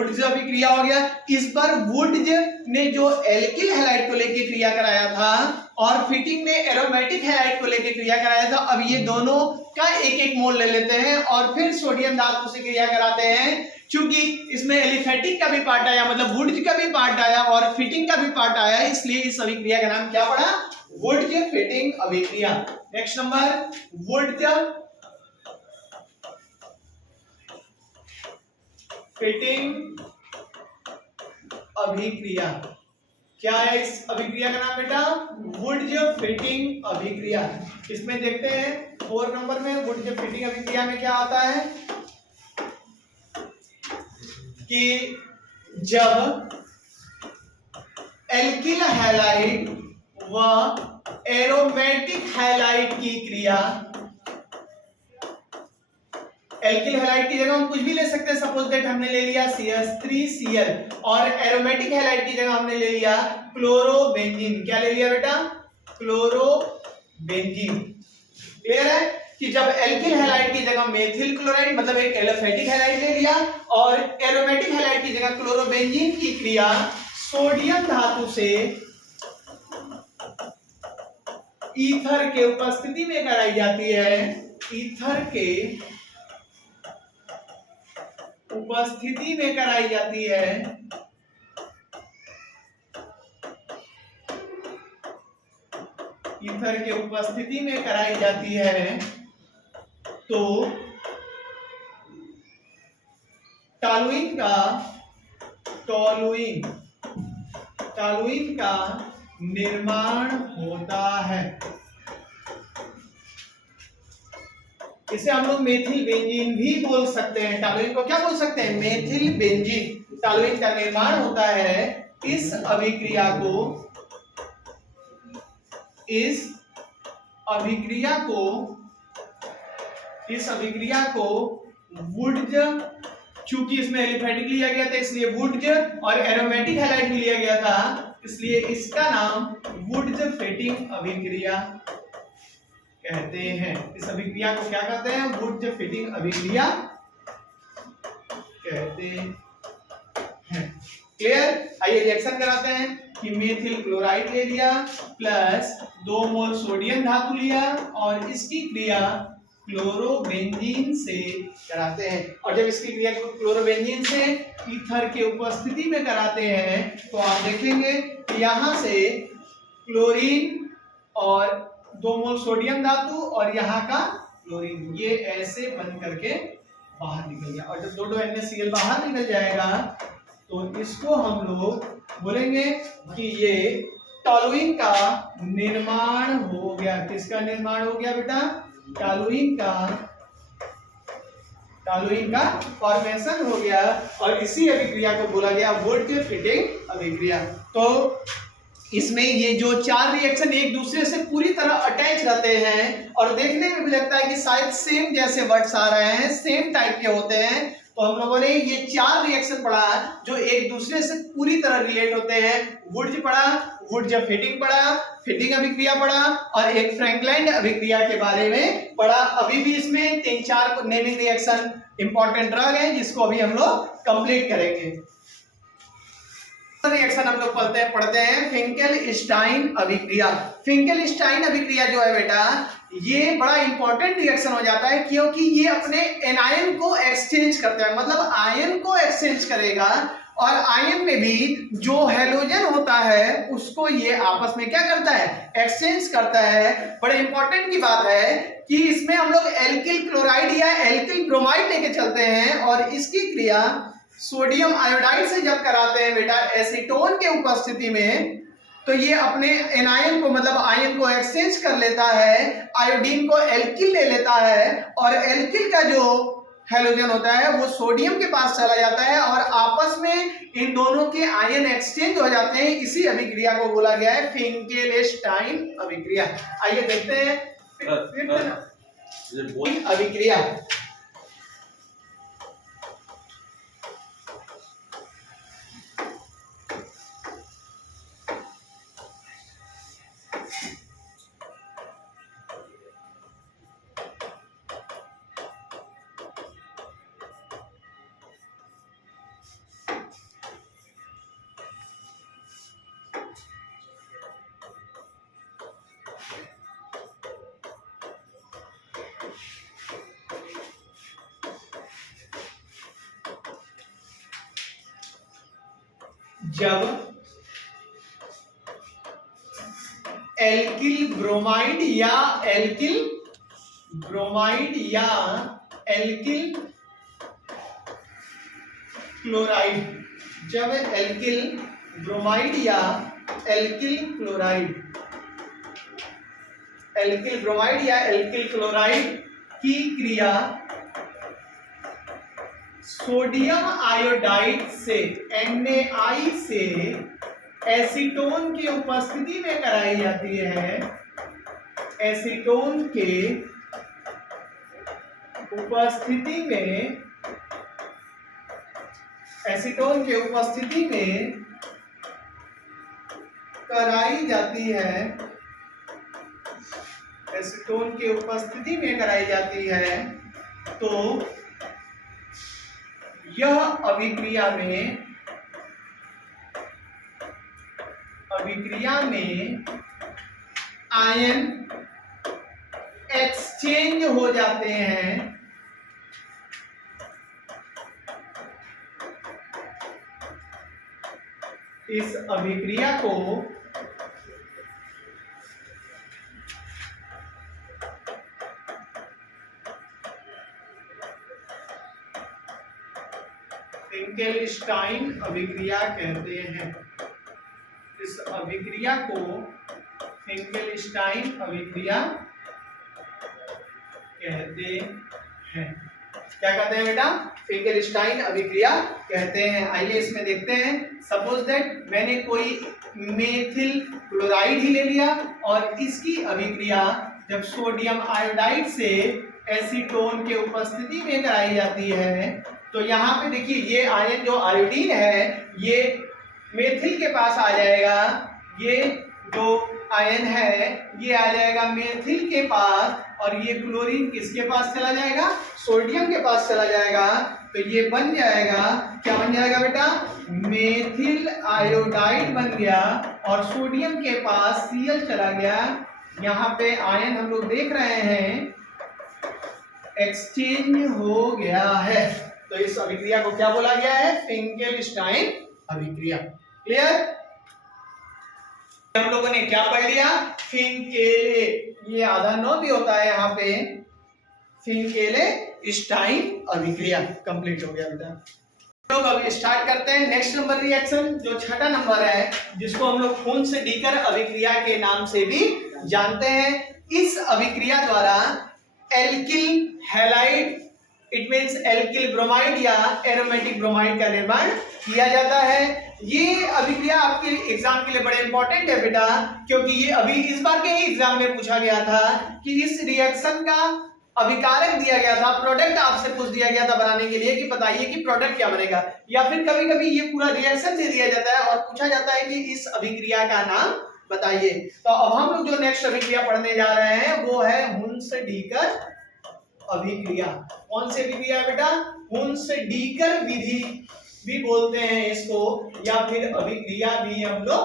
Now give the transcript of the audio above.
Woods अभिक्रिया हो गया। इस पर वुड्स ने जो एल्किल हैलाइड को लेके क्रिया कराया था और फिटिंग ने एरोमेटिक हैलाइड को लेके क्रिया कराया था। अब ये दोनों का एक एक मोल ले लेते हैं और फिर सोडियम धातु से क्रिया कराते हैं। क्योंकि इसमें एलिफेटिक का भी पार्ट आया, मतलब वुड्स का भी पार्ट आया और फिटिंग का भी पार्ट आया, इसलिए इस अभिक्रिया का नाम क्या पड़ा? वुड्स फिटिंग अभिक्रिया। नेक्स्ट नंबर, वुड्स फिटिंग अभिक्रिया। क्या है इस अभिक्रिया का नाम बेटा? वुड्स फिटिंग अभिक्रिया। इसमें देखते हैं 4 नंबर में वुड्स फिटिंग अभिक्रिया में क्या आता है कि जब एल्किल हैलाइड व एरोमेटिक हैलाइड की क्रिया, एल्किल हैलाइड की जगह हम कुछ भी ले सकते हैं, सपोज दैट हमने ले लिया CH3Cl और एरोमेटिक हैलाइड की जगह हमने ले लिया क्लोरोबेंजीन। क्या ले लिया बेटा? क्लोरोबेंजीन। क्लियर है कि जब एल्किल हैलाइड की जगह मेथिल क्लोराइड मतलब एक एलिफेटिक हैलाइड ले लिया और एरोमेटिक हैलाइड की जगह क्लोरोबेंजीन की क्रिया सोडियम धातु से ईथर के उपस्थिति में कराई जाती है, ईथर के उपस्थिति में कराई जाती है, ईथर के उपस्थिति में कराई जाती है, तो टॉलुइन का निर्माण होता है। इसे हम लोग मेथिल बेंजीन भी बोल सकते हैं। टॉलुइन को क्या बोल सकते हैं? Methyl benzene. टॉलुइन का निर्माण होता है। इस अभिक्रिया को वुड्स, चूंकि इसमें एलिफेटिक लिया गया था इसलिए वुड्स और एरोमेटिक हैलाइड भी लिया गया था, इसलिए इसका नाम वुड्स फिटिंग अभिक्रिया कहते हैं। इस अभिक्रिया को क्या कहते हैं? वुड्स फिटिंग अभिक्रिया कहते हैं। क्लियर? आइए रिएक्शन कराते हैं कि मेथिल क्लोराइड ले लिया प्लस 2 मोल सोडियम धातु लिया और इसकी क्रिया क्लोरोबेंजीन से कराते हैं। और जब इसकी क्रिया क्लोरोबेंजीन से ईथर के उपस्थिति में कराते हैं तो आप देखेंगे कि यहां से क्लोरीन और 2 मोल सोडियम धातु और यहाँ का क्लोरीन ये ऐसे बन करके बाहर निकल गया। और जब 2 NaCl बाहर निकल जाएगा तो इसको हम लोग बोलेंगे कि ये टॉलुइन का निर्माण हो गया। किसका निर्माण हो गया बेटा? टॉलुइन का फॉर्मेशन हो गया और इसी अभिक्रिया को बोला गया वुड्स फिटिंग अभिक्रिया। तो इसमें ये जो 4 रिएक्शन एक दूसरे से पूरी तरह अटैच रहते हैं और देखने में भी लगता है कि शायद सेम जैसे वर्ड्स आ रहे हैं, सेम टाइप के होते हैं। तो हम लोगों ने ये 4 रिएक्शन पढ़ा जो एक दूसरे से पूरी तरह रिलेट होते हैं। वुड्स पढ़ा, वुड्स फिटिंग पढ़ा, फिटिंग अभिक्रिया पढ़ा और एक फ्रैंकलाइन अभिक्रिया के बारे में पढ़ा। अभी भी इसमें 3-4 नेमिंग रिएक्शन इंपॉर्टेंट रह गए जिसको अभी हम लोग कंप्लीट करेंगे। रिएक्शन हम लोग पढ़ते हैं फिंकेलस्टाइन अभिक्रिया। फिंकेलस्टाइन अभिक्रिया जो है बेटा ये बड़ा इंपॉर्टेंट रिएक्शन हो जाता है क्योंकि ये अपने एनायन को एक्सचेंज करता है, मतलब आयन को एक्सचेंज करेगा और आयन में भी जो हैलोजन होता है उसको ये आपस में क्या करता है? एक्सचेंज करता है। बड़े इंपॉर्टेंट की बात है कि इसमें हम लोग एल्किल क्लोराइड या एल्किल ब्रोमाइड लेके चलते हैं और इसकी क्रिया सोडियम आयोडाइड से जब कराते हैं बेटा एसीटोन के उपस्थिति में, तो ये अपने एनायन को मतलब आयन को एक्सचेंज कर लेता है, आयोडीन को एल्किल ले लेता है और एल्किल का जो हैलोजन होता है वो सोडियम के पास चला जाता है और आपस में इन दोनों के आयन एक्सचेंज हो जाते हैं। इसी अभिक्रिया को बोला गया है फिंकेलस्टाइन अभिक्रिया। आइए देखते हैं अभिक्रिया। जब एल्किल ब्रोमाइड या एल्किल ब्रोमाइड या एल्किल क्लोराइड, जब एल्किल ब्रोमाइड या एल्किल क्लोराइड, एल्किल ब्रोमाइड या एल्किल क्लोराइड की क्रिया सोडियम आयोडाइड से NaI से एसीटोन की उपस्थिति में कराई जाती है, एसीटोन के उपस्थिति में, एसीटोन के उपस्थिति में कराई जाती है, एसीटोन के उपस्थिति में कराई जाती है, तो यह अभिक्रिया में आयन एक्सचेंज हो जाते हैं, इस अभिक्रिया को फिंकेलस्टाइन अभिक्रिया कहते हैं। इस अभिक्रिया को फिंकेलस्टाइन अभिक्रिया कहते हैं। क्या कहते हैं बेटा? फिंकेलस्टाइन अभिक्रिया कहते हैं। आइए इसमें देखते हैं। सपोज दैट मैंने कोई मेथिल क्लोराइड ही ले लिया और इसकी अभिक्रिया जब सोडियम आयोडाइड से एसीटोन के उपस्थिति में कराई जाती है, तो यहाँ पे देखिए ये आयन जो आयोडीन है ये मेथिल के पास आ जाएगा, ये जो आयन है ये आ जाएगा मेथिल के पास, और ये क्लोरीन किसके पास चला जाएगा? सोडियम के पास चला जाएगा। तो ये बन जाएगा, क्या बन जाएगा बेटा? मेथिल आयोडाइड बन गया और सोडियम के पास Cl चला गया। यहाँ पे आयन हम लोग देख रहे हैं एक्सचेंज हो गया है, तो इस अभिक्रिया को क्या बोला गया है? फिंकेलस्टाइन अभिक्रिया। क्लियर? हम लोगों ने क्या पढ़ लिया? फिंकेले, ये आधा नौ भी होता है यहाँ पे, फिंकेलस्टाइन अभिक्रिया कंप्लीट हो गया बेटा। लोग अभी स्टार्ट करते हैं नेक्स्ट नंबर रिएक्शन, जो छठा नंबर है, जिसको हम लोग खून से डीकर अभिक्रिया के नाम से भी जानते हैं। इस अभिक्रिया द्वारा alkyl halide, it means alkyl bromide या एरोमेटिक ब्रोमाइड का निर्माण किया जाता है। ये अभिक्रिया आपके एग्जाम के लिए बड़े इंपॉर्टेंट है बेटा, क्योंकि ये अभी इस बार के ही एग्जाम में पूछा गया था कि इस रिएक्शन का अभिकारक दिया गया था, प्रोडक्ट आपसे पूछ दिया गया था बनाने के लिए कि बताइए कि प्रोडक्ट क्या बनेगा, या फिर कभी कभी ये पूरा रिएक्शन दे दिया जाता है और पूछा जाता है कि इस अभिक्रिया का नाम बताइए। तो अब हम लोग जो नेक्स्ट अभिक्रिया पढ़ने जा रहे हैं वो है हुन्स-डीकर अभिक्रिया। कौन सी अभिक्रिया है बेटा? हुन्स-डीकर विधि भी बोलते हैं इसको, या फिर अभिक्रिया भी हम लोग